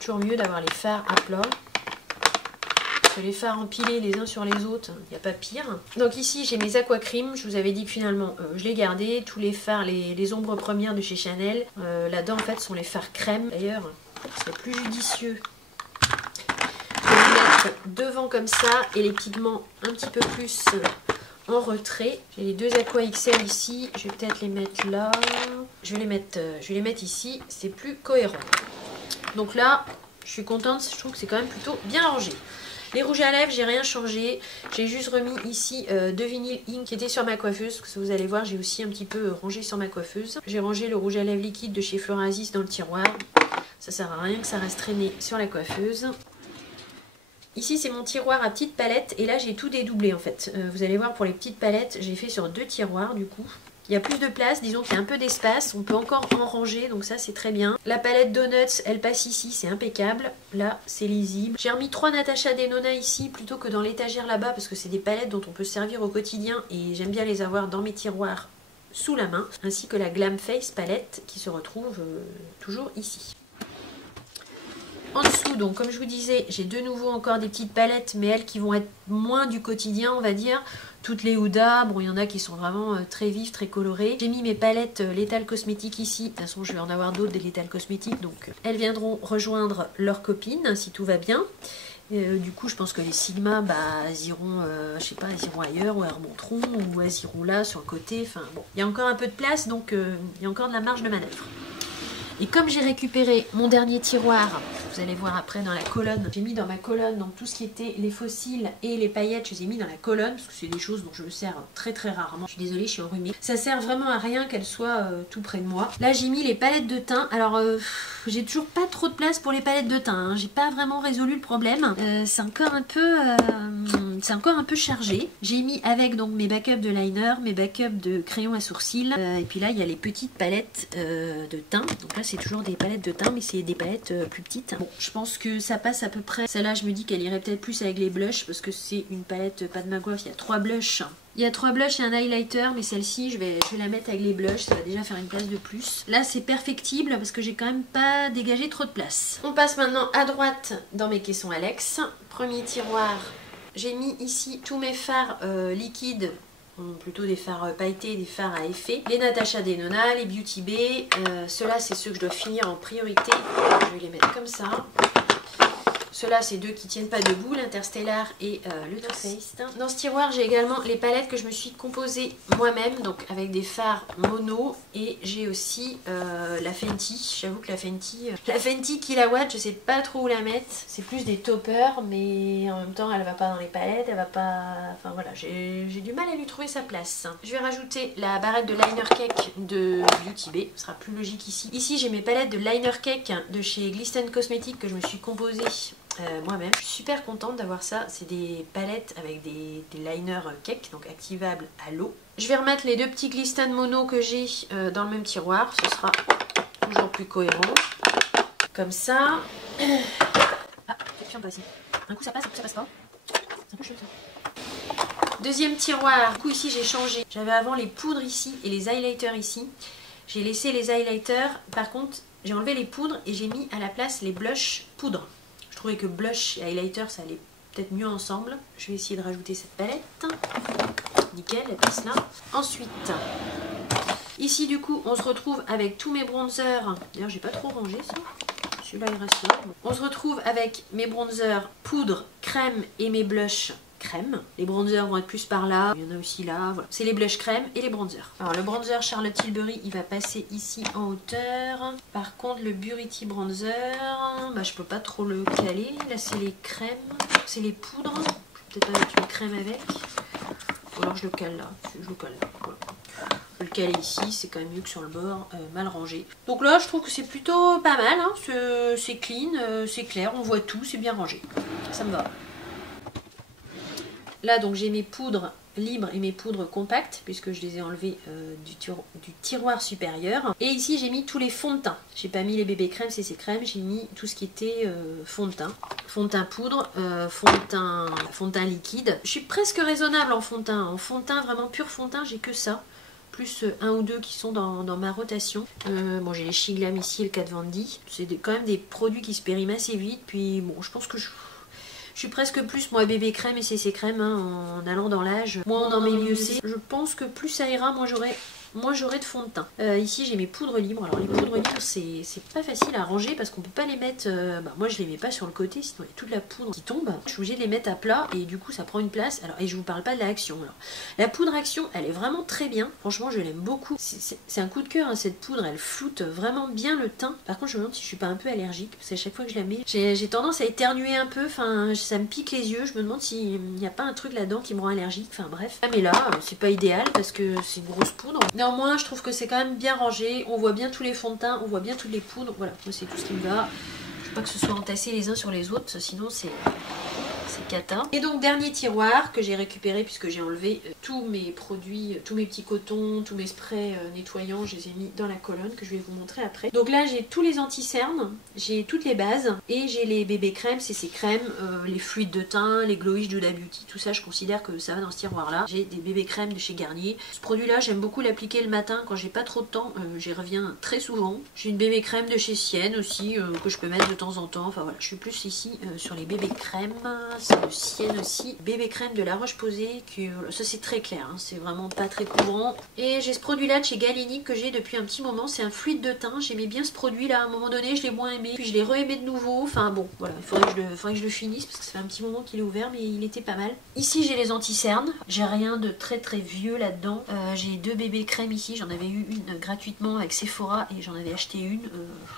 Toujours mieux d'avoir les fards à plat. Parce que les fards empilés les uns sur les autres, il n'y a pas pire. Donc ici j'ai mes aqua cream, je vous avais dit que finalement je les gardais, tous les fards, les ombres premières de chez Chanel. Là-dedans en fait sont les fards crème. D'ailleurs, c'est plus judicieux de les mettre devant comme ça et les pigments un petit peu plus en retrait. J'ai les deux aqua XL ici, je vais peut-être les mettre là. Je vais les mettre ici, c'est plus cohérent. Donc là, je suis contente, je trouve que c'est quand même plutôt bien rangé. Les rouges à lèvres, j'ai rien changé. J'ai juste remis ici de Vinyl Ink qui était sur ma coiffeuse. Parce que vous allez voir, j'ai aussi un petit peu rangé sur ma coiffeuse. J'ai rangé le rouge à lèvres liquide de chez Florasis dans le tiroir. Ça sert à rien que ça reste traîné sur la coiffeuse. Ici, c'est mon tiroir à petites palettes. Et là, j'ai tout dédoublé en fait. Vous allez voir, pour les petites palettes, j'ai fait sur 2 tiroirs du coup. Il y a plus de place, disons qu'il y a un peu d'espace, on peut encore en ranger, donc ça c'est très bien. La palette Donuts, elle passe ici, c'est impeccable. Là, c'est lisible. J'ai remis 3 Natasha Denona ici, plutôt que dans l'étagère là-bas, parce que c'est des palettes dont on peut se servir au quotidien, et j'aime bien les avoir dans mes tiroirs sous la main, ainsi que la Glam Face palette, qui se retrouve toujours ici. En dessous, donc comme je vous disais, j'ai de nouveau encore des petites palettes, mais elles qui vont être moins du quotidien, on va dire. Toutes les Huda, bon il y en a qui sont vraiment très vives, très colorées. J'ai mis mes palettes Lethal Cosmetics ici. De toute façon je vais en avoir d'autres des Lethal Cosmetics, donc elles viendront rejoindre leurs copines si tout va bien. Du coup je pense que les Sigma, elles iront, je sais pas, elles iront ailleurs, ou elles remonteront, ou elles iront là sur le côté. Enfin bon, il y a encore un peu de place, donc il y a encore de la marge de manœuvre. Et comme j'ai récupéré mon dernier tiroir, vous allez voir après dans la colonne, j'ai mis dans ma colonne donc tout ce qui était les fossiles et les paillettes, je les ai mis dans la colonne parce que c'est des choses dont je me sers très très rarement. Je suis désolée, je suis enrhumée. Ça sert vraiment à rien qu'elles soient tout près de moi. Là j'ai mis les palettes de teint. Alors j'ai toujours pas trop de place pour les palettes de teint, hein. J'ai pas vraiment résolu le problème. C'est encore un peu chargé. J'ai mis avec donc mes backups de liner, mes backups de crayons à sourcils. Et puis là il y a les petites palettes de teint. Donc là c'est toujours des palettes de teint mais c'est des palettes plus petites. Bon, je pense que ça passe à peu près. Celle-là je me dis qu'elle irait peut-être plus avec les blushs parce que c'est une palette Pat McGrath. Il y a 3 blushs. Il y a 3 blushs et un highlighter, mais celle-ci je vais la mettre avec les blushs, ça va déjà faire une place de plus. Là c'est perfectible parce que j'ai quand même pas dégagé trop de place. On passe maintenant à droite dans mes caissons Alex. Premier tiroir, j'ai mis ici tous mes fards liquides. Plutôt des fards pailletés, des fards à effet. Les Natasha Denona, les Beauty Bay. Ceux-là, c'est ceux que je dois finir en priorité. Je vais les mettre comme ça. Ceux-là, c'est 2 qui tiennent pas debout, l'Interstellar et le Too Faced. Dans ce tiroir, j'ai également les palettes que je me suis composées moi-même, donc avec des fards mono. Et j'ai aussi la Fenty. J'avoue que la Fenty Kilowatt, je sais pas trop où la mettre. C'est plus des toppers, mais en même temps, elle va pas dans les palettes, elle va pas... Enfin voilà, j'ai du mal à lui trouver sa place. Je vais rajouter la barrette de liner cake de Beauty Bay, ce sera plus logique ici. Ici, j'ai mes palettes de liner cake de chez Glisten Cosmetics que je me suis composée moi-même. Je suis super contente d'avoir ça. C'est des palettes avec des liners cake, donc activables à l'eau. Je vais remettre les 2 petits Glisten mono que j'ai dans le même tiroir. Ce sera toujours plus cohérent. Comme ça. Ah, un coup ça passe, un coup ça passe pas. C'est un peu chaud ça. Deuxième tiroir. Du coup ici j'ai changé. J'avais avant les poudres ici et les highlighters ici. J'ai laissé les highlighters. Par contre j'ai enlevé les poudres et j'ai mis à la place les blush poudres. Je trouvais que blush et highlighter ça allait peut-être mieux ensemble. Je vais essayer de rajouter cette palette. Nickel, elle passe là. Ensuite, ici du coup on se retrouve avec tous mes bronzers. D'ailleurs j'ai pas trop rangé ça. Celui-là il reste là. On se retrouve avec mes bronzers poudre, crème et mes blushs crème. Les bronzers vont être plus par là. Il y en a aussi là. Voilà. C'est les blushs crème et les bronzers. Alors le bronzer Charlotte Tilbury il va passer ici en hauteur. Par contre le Burity Bronzer, bah, je peux pas trop le caler. Là c'est les crèmes, c'est les poudres. Je vais peut-être mettre une crème avec. Ou alors je le cale là. Je le cale là. Voilà. Je le caler ici, c'est quand même mieux que sur le bord, mal rangé. Donc là je trouve que c'est plutôt pas mal. Hein. C'est clean, c'est clair, on voit tout, c'est bien rangé. Ça me va. Là donc j'ai mes poudres libres et mes poudres compactes puisque je les ai enlevées du tiroir supérieur. Et ici j'ai mis tous les fonds de teint. J'ai pas mis les bébés crèmes, CC crème, j'ai mis tout ce qui était fond de teint. Fond de teint poudre, fond de teint liquide. Je suis presque raisonnable en fond de teint. En fond de teint, vraiment pur fond de teint, j'ai que ça. Plus un ou deux qui sont dans ma rotation. Bon j'ai les Shiglam ici et le Kat Von D. C'est quand même des produits qui se périment assez vite. Puis bon je pense que je suis presque plus moi bébé crème et CC crème hein, en allant dans l'âge. Moins on en met mieux c'est. Je pense que plus ça ira, moins j'aurai de fond de teint. Ici j'ai mes poudres libres. Alors les poudres libres c'est pas facile à ranger parce qu'on peut pas les mettre. Moi je les mets pas sur le côté sinon il y a toute la poudre qui tombe. Je suis obligée de les mettre à plat et du coup ça prend une place. Alors et je vous parle pas de la Action. Alors, la poudre Action elle est vraiment très bien. Franchement je l'aime beaucoup. C'est un coup de cœur hein, cette poudre. Elle floute vraiment bien le teint. Par contre je me demande si je suis pas un peu allergique parce qu'à chaque fois que je la mets j'ai tendance à éternuer un peu. Enfin ça me pique les yeux. Je me demande s'il n'y a pas un truc là-dedans qui me rend allergique. Enfin bref. Mais là c'est pas idéal parce que c'est une grosse poudre. Néanmoins, je trouve que c'est quand même bien rangé. On voit bien tous les fonds de teint, on voit bien toutes les poudres. Voilà, moi c'est tout ce qui me va. Je veux pas que ce soit entassé les uns sur les autres, sinon c'est cata. Et donc dernier tiroir que j'ai récupéré puisque j'ai enlevé tous mes produits, tous mes petits cotons, tous mes sprays nettoyants, je les ai mis dans la colonne que je vais vous montrer après. Donc là j'ai tous les anti-cernes, j'ai toutes les bases et j'ai les bébés crèmes, CC crèmes, les fluides de teint, les glowish de Huda Beauty, tout ça je considère que ça va dans ce tiroir là. J'ai des bébés crèmes de chez Garnier. Ce produit là j'aime beaucoup l'appliquer le matin quand j'ai pas trop de temps, j'y reviens très souvent. J'ai une bébé crème de chez Sienne aussi que je peux mettre de temps en temps, enfin voilà, je suis plus ici sur les bébés crèmes. C'est de Sienne aussi. Bébé crème de La Roche-Posay, ça c'est très clair, hein, c'est vraiment pas très couvrant. Et j'ai ce produit là de chez Galenic que j'ai depuis un petit moment, c'est un fluide de teint. J'aimais bien ce produit là, à un moment donné je l'ai moins aimé, puis je l'ai re-aimé de nouveau. Enfin bon, voilà, il faudrait que je le finisse parce que ça fait un petit moment qu'il est ouvert, mais il était pas mal. Ici j'ai les anti-cernes, j'ai rien de très très vieux là-dedans. J'ai deux bébés crèmes ici, j'en avais eu une gratuitement avec Sephora et j'en avais acheté une.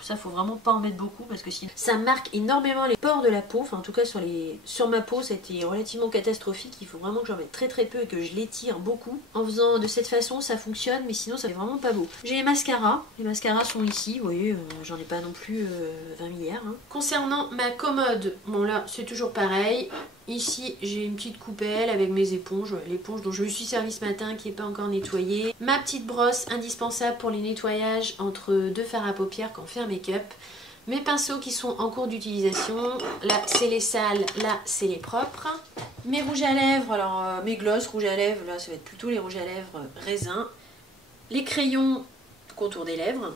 Ça faut vraiment pas en mettre beaucoup parce que sinon ça marque énormément les pores de la peau, enfin en tout cas sur ma peau c'était relativement catastrophique. Il faut vraiment que j'en mette très très peu et que je l'étire beaucoup. En faisant de cette façon ça fonctionne, mais sinon ça fait vraiment pas beau. J'ai les mascaras sont ici, vous voyez, j'en ai pas non plus 20 milliards. Hein. Concernant ma commode, bon là c'est toujours pareil. Ici j'ai une petite coupelle avec mes éponges, l'éponge dont je me suis servi ce matin qui n'est pas encore nettoyée. Ma petite brosse indispensable pour les nettoyages entre deux fards à paupières quand on fait un make-up. Mes pinceaux qui sont en cours d'utilisation, là c'est les sales, là c'est les propres. Mes rouges à lèvres, alors mes glosses rouges à lèvres, là ça va être plutôt les rouges à lèvres raisin. Les crayons contour des lèvres,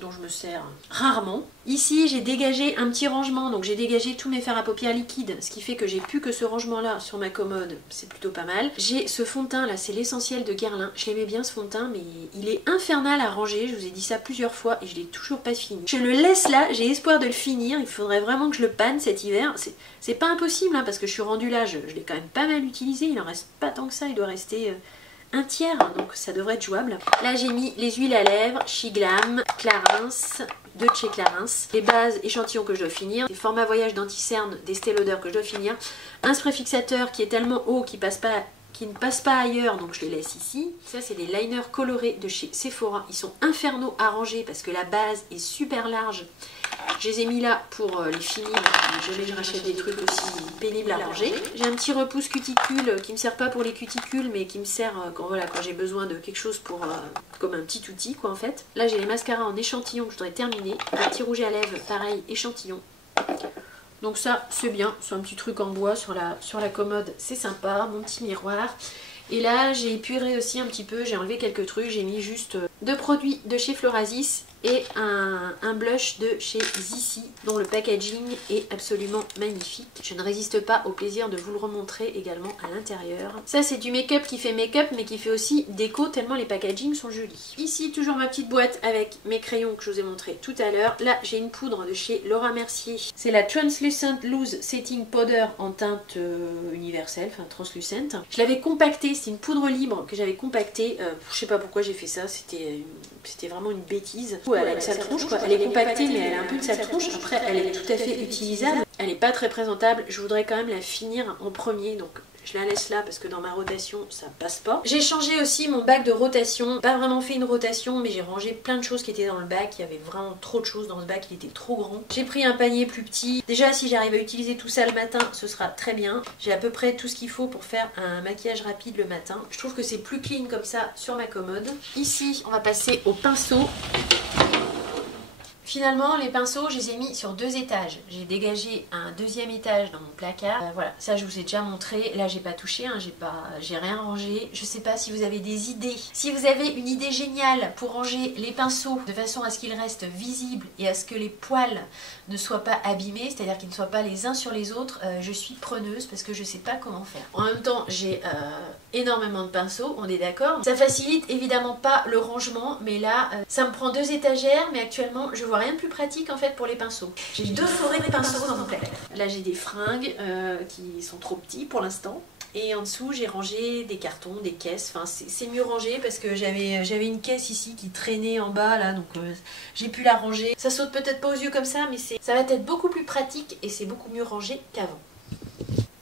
dont je me sers rarement. Ici j'ai dégagé un petit rangement, donc j'ai dégagé tous mes fards à paupières liquides, ce qui fait que j'ai plus que ce rangement là sur ma commode, c'est plutôt pas mal. J'ai ce fond de teint là, c'est l'essentiel de Guerlain, je l'aimais bien ce fond de teint mais il est infernal à ranger, je vous ai dit ça plusieurs fois et je l'ai toujours pas fini. Je le laisse là, j'ai espoir de le finir, il faudrait vraiment que je le panne cet hiver, c'est pas impossible hein, parce que je suis rendue là, je l'ai quand même pas mal utilisé, il en reste pas tant que ça, il doit rester... un tiers, donc ça devrait être jouable. Là j'ai mis les huiles à lèvres, Shiglam, Clarins, de chez Clarins, les bases échantillons que je dois finir, les formats voyage d'anti-cerne d'Estée Lauder que je dois finir, un spray fixateur qui est tellement haut qu'il ne passe pas ailleurs, donc je les laisse ici. Ça c'est des liners colorés de chez Sephora, ils sont infernaux à ranger parce que la base est super large. Je les ai mis là pour les finir, jamais je rachète des trucs aussi pénibles à ranger. J'ai un petit repousse cuticule qui me sert pas pour les cuticules mais qui me sert quand j'ai besoin de quelque chose pour comme un petit outil quoi en fait. Là j'ai les mascaras en échantillon que je voudrais terminer. Le petit rouge à lèvres pareil échantillon. Donc ça c'est bien, c'est un petit truc en bois sur la commode, c'est sympa, mon petit miroir. Et là j'ai épuré aussi un petit peu, j'ai enlevé quelques trucs, j'ai mis juste 2 produits de chez Florasis et un blush de chez Zissi dont le packaging est absolument magnifique. Je ne résiste pas au plaisir de vous le remontrer également à l'intérieur. Ça c'est du make-up qui fait make-up mais qui fait aussi déco tellement les packagings sont jolis. Ici toujours ma petite boîte avec mes crayons que je vous ai montré tout à l'heure. Là j'ai une poudre de chez Laura Mercier. C'est la Translucent Loose Setting Powder en teinte universelle, enfin translucente. Je l'avais compactée, c'est une poudre libre que j'avais compactée. Je sais pas pourquoi j'ai fait ça, c'était vraiment une bêtise. Elle a une sale tronche quoi. Elle est compactée mais elle a un peu de sale tronche. Après elle est tout à fait utilisable. Elle n'est pas très présentable. Je voudrais quand même la finir en premier donc je la laisse là parce que dans ma rotation ça passe pas. J'ai changé aussi mon bac de rotation. Pas vraiment fait une rotation mais j'ai rangé plein de choses qui étaient dans le bac. Il y avait vraiment trop de choses dans ce bac, il était trop grand. J'ai pris un panier plus petit. Déjà si j'arrive à utiliser tout ça le matin ce sera très bien. J'ai à peu près tout ce qu'il faut pour faire un maquillage rapide le matin. Je trouve que c'est plus clean comme ça sur ma commode. Ici on va passer au pinceau. Finalement, les pinceaux, je les ai mis sur 2 étages. J'ai dégagé un 2e étage dans mon placard. Voilà, ça je vous ai déjà montré. Là, j'ai pas touché, hein, j'ai rien rangé. Je sais pas si vous avez des idées. Si vous avez une idée géniale pour ranger les pinceaux de façon à ce qu'ils restent visibles et à ce que les poils ne soient pas abîmés, c'est-à-dire qu'ils ne soient pas les uns sur les autres, je suis preneuse parce que je sais pas comment faire. En même temps, j'ai énormément de pinceaux, on est d'accord. Ça facilite évidemment pas le rangement, mais là, ça me prend 2 étagères, mais actuellement, je vois rien de plus pratique en fait pour les pinceaux. J'ai 2 forêts de pinceaux dans mon placard. Là j'ai des fringues qui sont trop petits pour l'instant. Et en dessous j'ai rangé des cartons, des caisses. Enfin c'est mieux rangé parce que j'avais une caisse ici qui traînait en bas là. Donc j'ai pu la ranger. Ça saute peut-être pas aux yeux comme ça mais ça va être beaucoup plus pratique et c'est beaucoup mieux rangé qu'avant.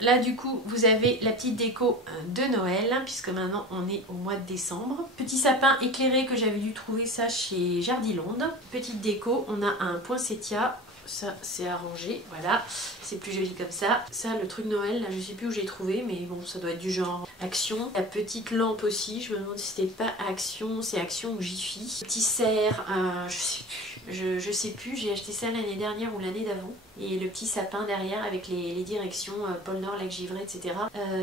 Là du coup vous avez la petite déco de Noël puisque maintenant on est au mois de décembre. Petit sapin éclairé que j'avais dû trouver ça chez Jardilonde. Petite déco, on a un poinsettia, ça c'est arrangé, voilà, c'est plus joli comme ça. Ça le truc Noël, là je sais plus où j'ai trouvé mais bon ça doit être du genre Action. La petite lampe aussi, je me demande si c'était pas Action, c'est Action ou Jiffy. Petit cerf, je sais plus. Je sais plus, j'ai acheté ça l'année dernière ou l'année d'avant. Et le petit sapin derrière avec les directions pôle Nord, lac Givray, etc.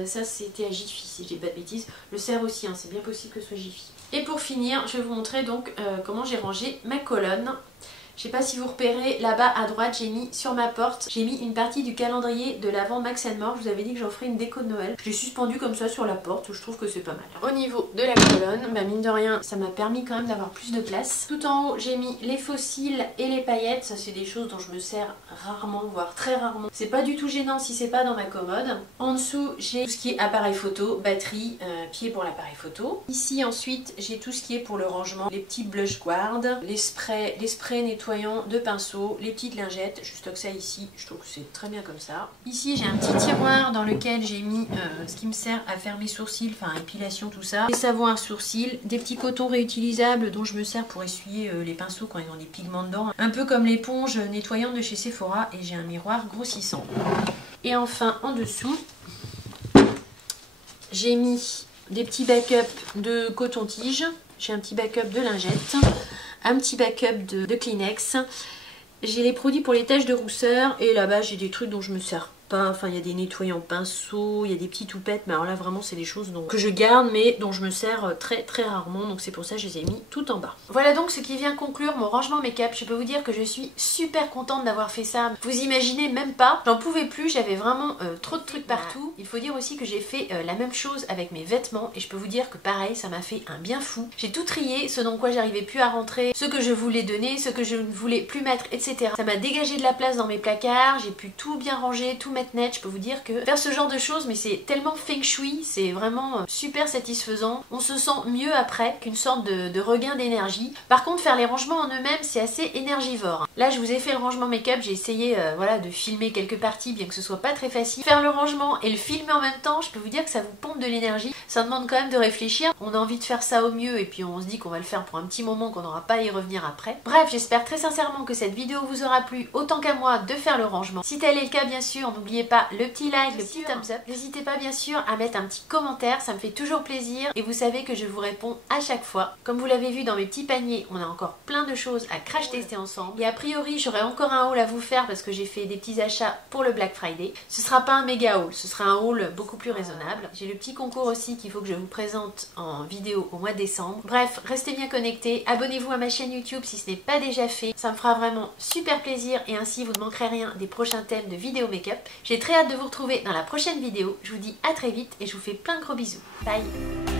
Ça c'était à Jiffy si je dis pas de bêtises. Le cerf aussi, hein, c'est bien possible que ce soit Jiffy. Et pour finir, je vais vous montrer donc comment j'ai rangé ma colonne. Je sais pas si vous repérez, là-bas à droite, j'ai mis sur ma porte, j'ai mis une partie du calendrier de l'Avent Max & More. Je vous avais dit que j'en ferais une déco de Noël. Je l'ai suspendu comme ça sur la porte, je trouve que c'est pas mal. Au niveau de la colonne, bah mine de rien, ça m'a permis quand même d'avoir plus de place. Tout en haut, j'ai mis les fossiles et les paillettes. Ça, c'est des choses dont je me sers rarement, voire très rarement. C'est pas du tout gênant si c'est pas dans ma commode. En dessous, j'ai tout ce qui est appareil photo, batterie, pied pour l'appareil photo. Ici, ensuite, j'ai tout ce qui est pour le rangement, les petits blush guard, les sprays nettoyants de pinceau, les petites lingettes, je stocke ça ici, je trouve que c'est très bien comme ça. Ici j'ai un petit tiroir dans lequel j'ai mis ce qui me sert à faire mes sourcils, enfin épilation tout ça, des savons à sourcils, des petits cotons réutilisables dont je me sers pour essuyer les pinceaux quand ils ont des pigments dedans, un peu comme l'éponge nettoyante de chez Sephora, et j'ai un miroir grossissant. Et enfin en dessous, j'ai mis des petits backups de coton-tige, j'ai un petit backup de lingettes, un petit backup de Kleenex. J'ai les produits pour les taches de rousseur et là-bas j'ai des trucs dont je me sers pas. Enfin il y a des nettoyants pinceaux, il y a des petits toupettes, mais alors là vraiment c'est des choses que je garde mais dont je me sers très très rarement, donc c'est pour ça que je les ai mis tout en bas. Voilà donc ce qui vient conclure mon rangement make-up. Je peux vous dire que je suis super contente d'avoir fait ça. Vous imaginez même pas, j'en pouvais plus, j'avais vraiment trop de trucs partout. Il faut dire aussi que j'ai fait la même chose avec mes vêtements et je peux vous dire que pareil ça m'a fait un bien fou. J'ai tout trié, ce dans quoi j'arrivais plus à rentrer, ce que je voulais donner, ce que je ne voulais plus mettre, etc. Ça m'a dégagé de la place dans mes placards, j'ai pu tout bien ranger, tout mettre net. Je peux vous dire que faire ce genre de choses, mais c'est tellement feng shui, c'est vraiment super satisfaisant. On se sent mieux après, qu'une sorte de regain d'énergie. Par contre, faire les rangements en eux-mêmes, c'est assez énergivore. Là, je vous ai fait le rangement make-up, j'ai essayé voilà, de filmer quelques parties, bien que ce soit pas très facile. Faire le rangement et le filmer en même temps, je peux vous dire que ça vous pompe de l'énergie. Ça demande quand même de réfléchir. On a envie de faire ça au mieux et puis on se dit qu'on va le faire pour un petit moment, qu'on n'aura pas à y revenir après. Bref, j'espère très sincèrement que cette vidéo vous aura plu autant qu'à moi de faire le rangement. Si tel est le cas, bien sûr, donc N'oubliez pas le petit like, le petit thumbs up. N'hésitez pas bien sûr à mettre un petit commentaire, ça me fait toujours plaisir. Et vous savez que je vous réponds à chaque fois. Comme vous l'avez vu dans mes petits paniers, on a encore plein de choses à crash tester ensemble. Et a priori, j'aurai encore un haul à vous faire parce que j'ai fait des petits achats pour le Black Friday. Ce sera pas un méga haul, ce sera un haul beaucoup plus raisonnable. J'ai le petit concours aussi qu'il faut que je vous présente en vidéo au mois de décembre. Bref, restez bien connectés, abonnez-vous à ma chaîne YouTube si ce n'est pas déjà fait. Ça me fera vraiment super plaisir et ainsi vous ne manquerez rien des prochains thèmes de vidéo make-up. J'ai très hâte de vous retrouver dans la prochaine vidéo. Je vous dis à très vite et je vous fais plein de gros bisous. Bye!